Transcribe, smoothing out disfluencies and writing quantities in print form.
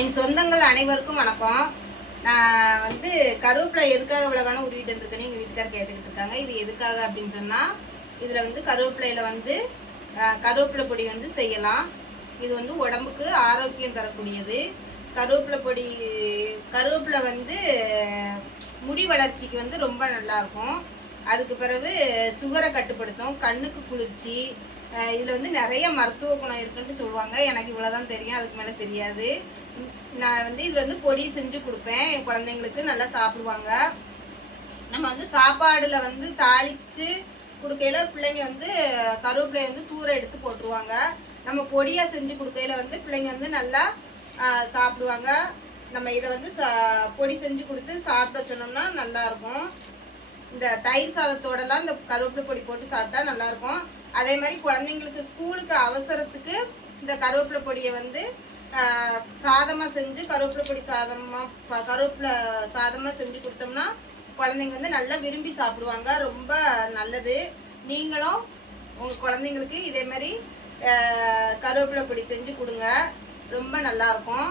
என் சொந்தங்கள் அனைவருக்கும் வணக்கம். நான் வந்து கருவேப்பிலை எதுக்காக இவ்வளோகான உருவிட்டு வந்திருக்கேன்னு எங்கள் வீட்டுக்கார் கேட்டுக்கிட்டு இருக்காங்க. இது எதுக்காக அப்படின்னு சொன்னால், இதில் வந்து கருவேப்பிலையில் வந்து கருவேப்பிலை பொடி வந்து செய்யலாம். இது வந்து உடம்புக்கு ஆரோக்கியம் தரக்கூடியது. கருவேப்பிலை பொடி கருவேப்பிலை வந்து முடி வளர்ச்சிக்கு வந்து ரொம்ப நல்லாயிருக்கும். அதுக்கு பிறகு சுகரை கட்டுப்படுத்தும், கண்ணுக்கு குளிர்ச்சி. இதில் வந்து நிறைய மருத்துவ குணம் இருக்குன்னு சொல்லுவாங்க. எனக்கு இவ்வளோதான் தெரியும், அதுக்கு மேலே தெரியாது. நான் வந்து இதில் வந்து பொடி செஞ்சு கொடுப்பேன். என் குழந்தைங்களுக்கு நல்லா சாப்பிடுவாங்க. நம்ம வந்து சாப்பாடில் வந்து தாளித்து கொடுக்கையில் பிள்ளைங்க வந்து கருவேப்பிலையை வந்து தூர எடுத்து போட்டுருவாங்க. நம்ம பொடியாக செஞ்சு கொடுக்கையில் வந்து பிள்ளைங்க வந்து நல்லா சாப்பிடுவாங்க. நம்ம இதை வந்து பொடி செஞ்சு கொடுத்து சாப்பிட சொன்னோம்னா நல்லாயிருக்கும். இந்த தயிர் சாதத்தோடலாம் இந்த கருவேப்பிலை பொடி போட்டு சாப்பிட்டா நல்லாயிருக்கும். அதே மாதிரி குழந்தைங்களுக்கு ஸ்கூலுக்கு அவசரத்துக்கு இந்த கருவேப்பிலை பொடியை வந்து சாதமாக செஞ்சு கருவேப்பிலை பொடி கருவேப்பிலை சாதமாக செஞ்சு கொடுத்தோம்னா குழந்தைங்க வந்து நல்லா விரும்பி சாப்பிடுவாங்க. ரொம்ப நல்லது. நீங்களும் உங்கள் குழந்தைங்களுக்கு இதே மாதிரி கருவேப்பிலை பொடி செஞ்சு கொடுங்க. ரொம்ப நல்லாயிருக்கும்.